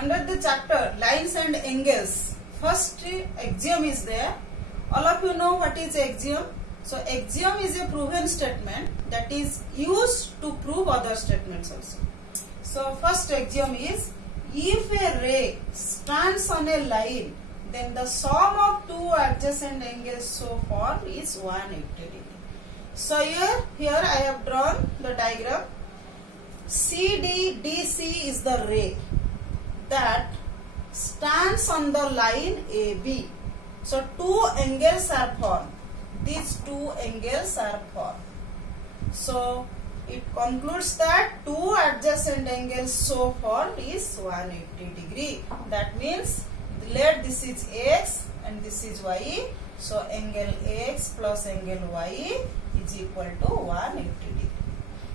Under the chapter lines and angles, first axiom is there. All of you know what is axiom. So axiom is a proven statement that is used to prove other statements also. So first axiom is, if a ray stands on a line, then the sum of two adjacent angles so formed is 180 degree. So here I have drawn the diagram. DC is the ray that stands on the line AB. So two angles are formed. These two angles are formed. So it concludes that two adjacent angles so formed is 180 degree. That means let this is X and this is Y. So angle X plus angle Y is equal to 180 degree.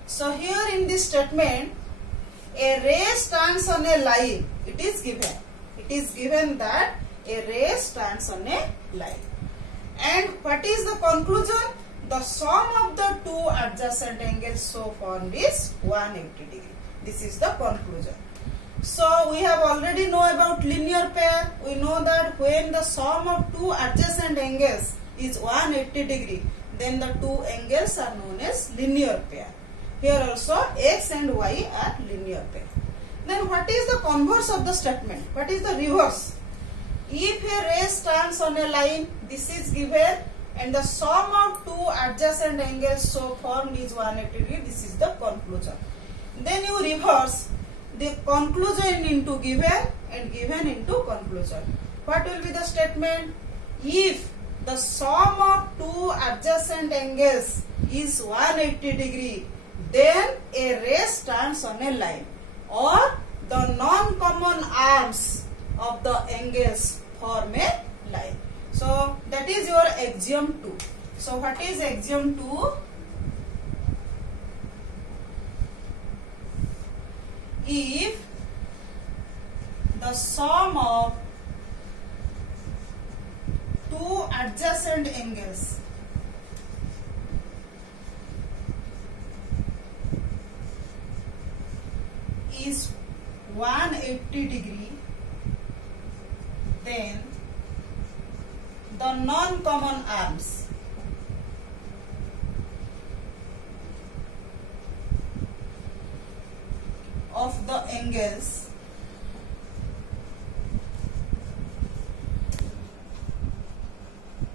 So here in this statement, a ray stands on a line. It is given. It is given that a ray stands on a line. And what is the conclusion? The sum of the two adjacent angles so formed is 180 degree. This is the conclusion. So we have already know about linear pair. We know that when the sum of two adjacent angles is 180 degree, then the two angles are known as linear pair. Here also X and Y are linear pair. Then what is the converse of the statement? What is the reverse? If a ray stands on a line, this is given, and the sum of two adjacent angles so formed is 180 degree. This is the conclusion. Then you reverse the conclusion into given and given into conclusion. What will be the statement? If the sum of two adjacent angles is 180 degree, then a ray stands on a line, or the non-common arms of the angles form a line. So that is your axiom 2. So what is axiom 2? If the sum of two adjacent angles is 180 degree, then the non-common arms of the angles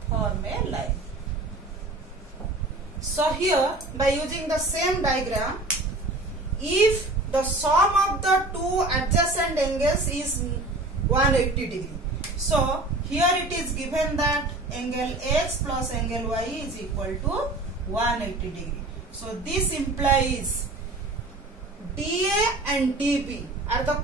form a line. So here, by using the same diagram, if the sum of the two adjacent angles is 180 degree. So here it is given that angle X plus angle Y is equal to 180 degree. So this implies DA and DB are the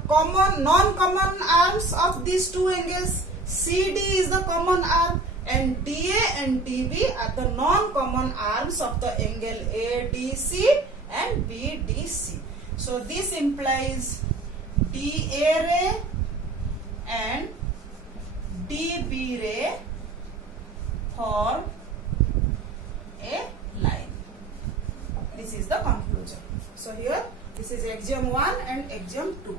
non-common arms of these two angles. CD is the common arm, and DA and DB are the non-common arms of the angle ADC and BDC. So this implies DA ray and DB ray form a line. This is the conclusion. So here this is axiom 1 and axiom 2.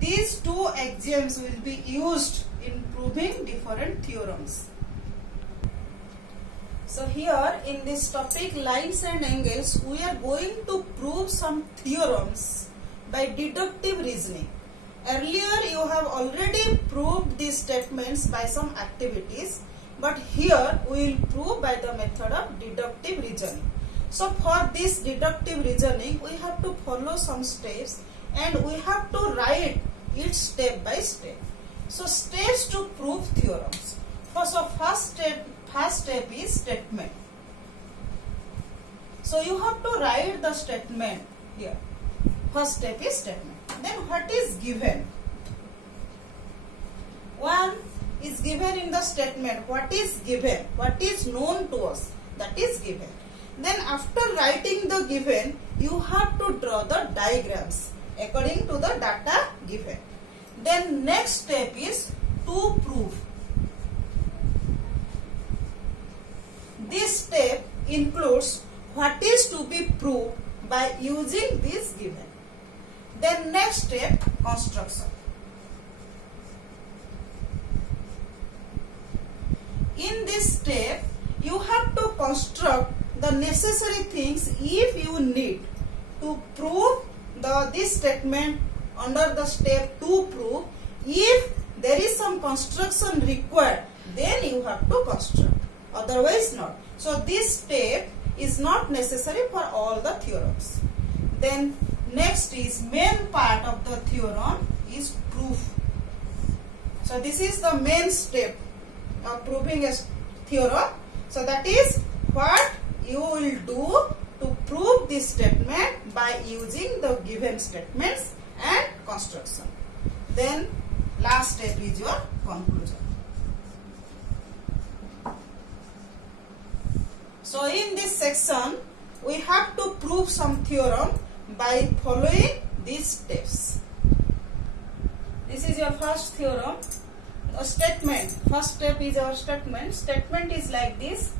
These two axioms will be used in proving different theorems. So here in this topic lines and angles, we are going to prove some theorems by deductive reasoning. Earlier you have already proved these statements by some activities, but here we will prove by the method of deductive reasoning. So for this deductive reasoning, we have to follow some steps and we have to write it step by step. So steps to prove theorems. So first step is statement. So you have to write the statement here. First step is statement. Then what is given? One is given in the statement. What is given? What is known to us? That is given. Then after writing the given, you have to draw the diagrams according to the data given. Then next step is to prove. This step includes what is to be proved by using this given. Then next step, construction. in this step you have to construct the necessary things if you need to prove this statement under the step 2 proof. If there is some construction required, then you have to construct, otherwise not. So this step is not necessary for all the theorems. Then next is main part of the theorem is proof. So this is the main step of proving a theorem. So that is what you will do to prove this statement by using the given statements and construction. Then last step is your conclusion. So in this section we have to prove some theorem by following these steps. This is your first theorem. A statement. First step is our statement. Statement is like this.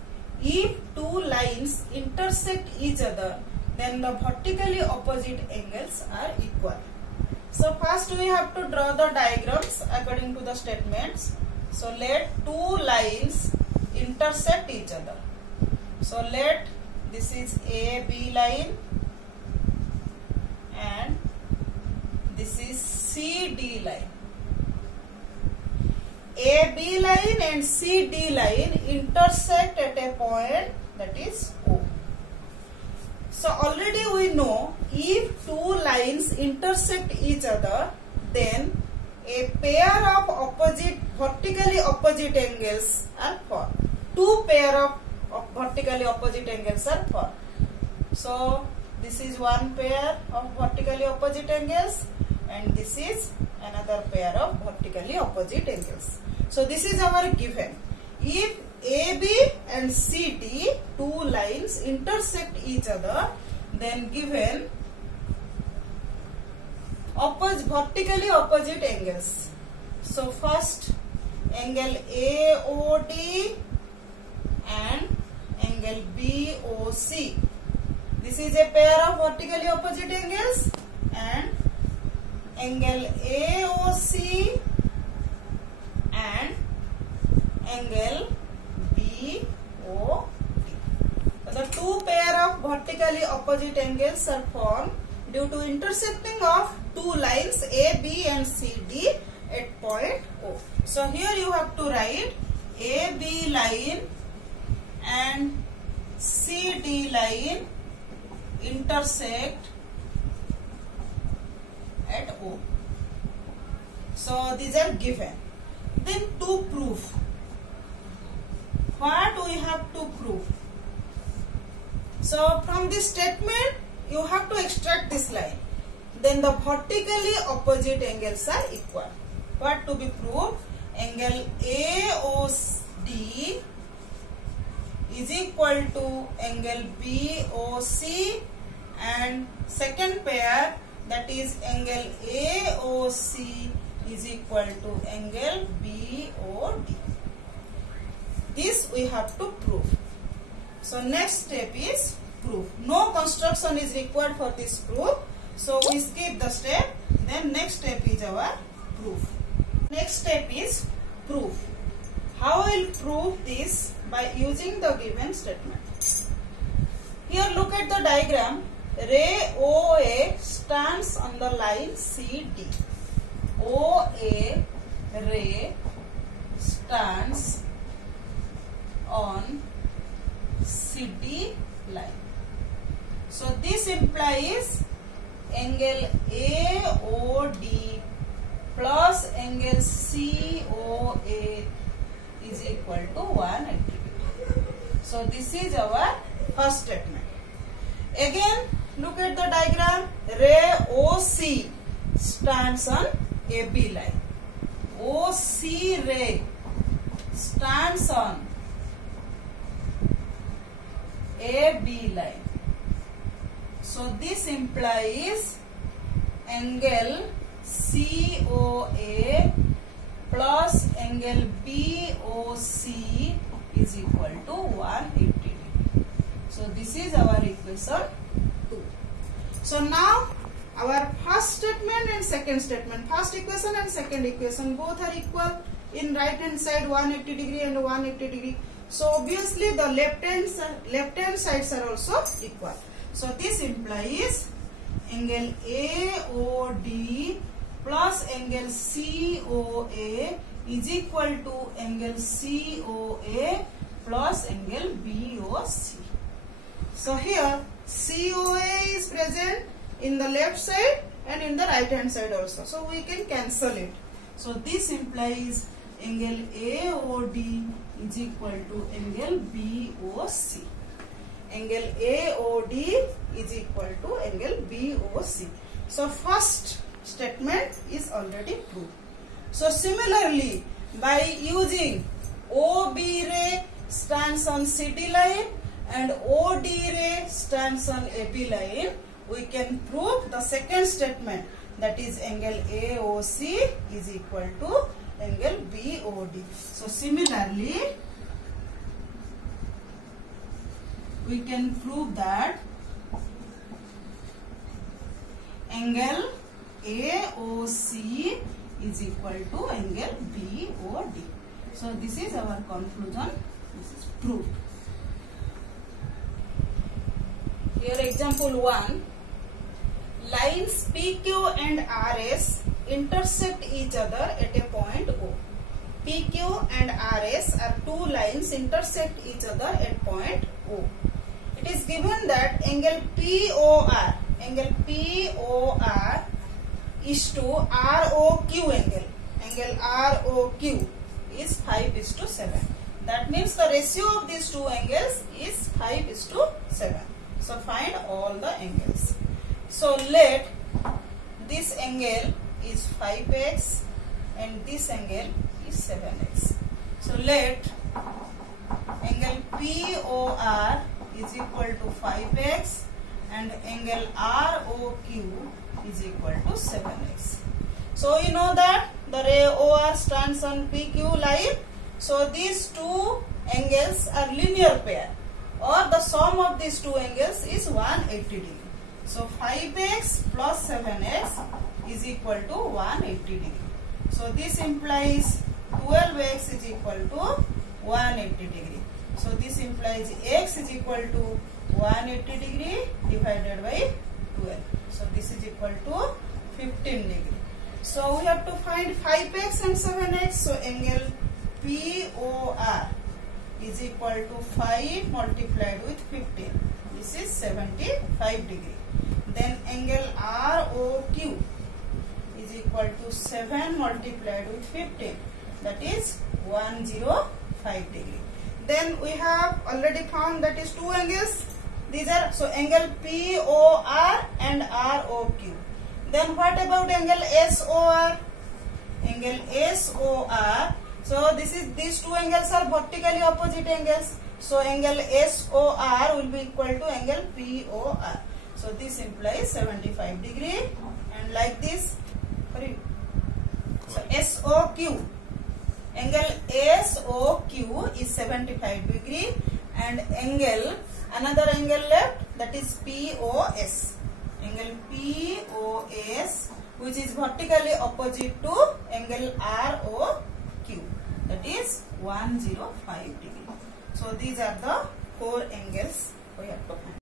If two lines intersect each other, then the vertically opposite angles are equal. So first we have to draw the diagrams according to the statements. So let two lines intersect each other. So let this is AB line and this is CD line. AB line and CD line intersect at a point that is O. So already we know if two lines intersect each other, then a pair of vertically opposite angles are formed. Two pair of vertically opposite angles are formed. So this is one pair of vertically opposite angles and this is another pair of vertically opposite angles. So this is our given. If AB and CD, two lines intersect each other, then given vertically opposite angles. So first angle AOD and angle BOC. This is a pair of vertically opposite angles, and angle AOC and angle BOD. So the two pair of vertically opposite angles are formed due to intersecting of two lines AB and CD at point O. So here you have to write AB line and CD line intersect at O. So these are given. Then to prove, what we have to prove? So from this statement you have to extract this line. Then the vertically opposite angles are equal. What to be proved? Angle AOD is equal to angle BOC, and second pair, that is angle AOC, is equal to angle BOD. This we have to prove. So next step is proof. No construction is required for this proof. So we skip the step. Then next step is our proof. Next step is proof. How will prove this? By using the given statement. Here look at the diagram. Ray OA stands on the line CD. OA ray stands on CD line. So this implies angle AOD plus angle COA is equal to 180. So this is our first statement. Again look at the diagram. Ray OC stands on AB line. OC ray stands on AB line. So this implies angle COA plus angle BOC is equal to 180 degree. So this is our equation 2. So now our first statement and second statement, first equation and second equation both are equal. in right hand side 180 degree and 180 degree. So obviously the left hand sides are also equal. So this implies angle AOD plus angle COA is equal to angle COA plus angle BOC. So here COA is present in the left side and in the right hand side also. So we can cancel it. So this implies angle AOD is equal to angle BOC. Angle AOD is equal to angle BOC. So first statement is already proved. So similarly, by using OB ray stands on CD line and OD ray stands on AB line, we can prove the second statement, that is angle AOC is equal to angle BOD. So similarly, we can prove that angle AOC is equal to angle BOD. So this is our conclusion. This is proved. Here example 1. Lines PQ and RS intersect each other at a point O. PQ and RS are two lines intersect each other at point O. It is given that angle POR is to ROQ angle. Angle ROQ is 5:7. That means the ratio of these two angles is 5:7. So find all the angles. So let this angle is 5x and this angle is 7x. So let angle POR is equal to 5x and angle ROQ is equal to 7x. So you know that the ray OR stands on PQ line. So these two angles are linear pair, or the sum of these two angles is 180 degree. So 5x plus 7x is equal to 180 degree. So this implies 12x is equal to 180 degree. So this implies x is equal to 180 degree divided by 12. So this is equal to 15 degree. So we have to find 5x and 7x. So angle POR is equal to 5 multiplied with 15. This is 75 degree. Then angle ROQ is equal to 7 multiplied with 15. That is 105 degree. Then we have already found that is two angles. These are, so angle POR and ROQ. Then what about angle SOR? Angle SOR. So these two angles are vertically opposite angles. So angle SOR will be equal to angle POR. So this implies 75 degree, and like this. So SOQ. Angle SOQ is 75 degree, and another angle left, that is POS. Angle POS, which is vertically opposite to angle ROQ, that is 105 degree. So these are the four angles we have to find.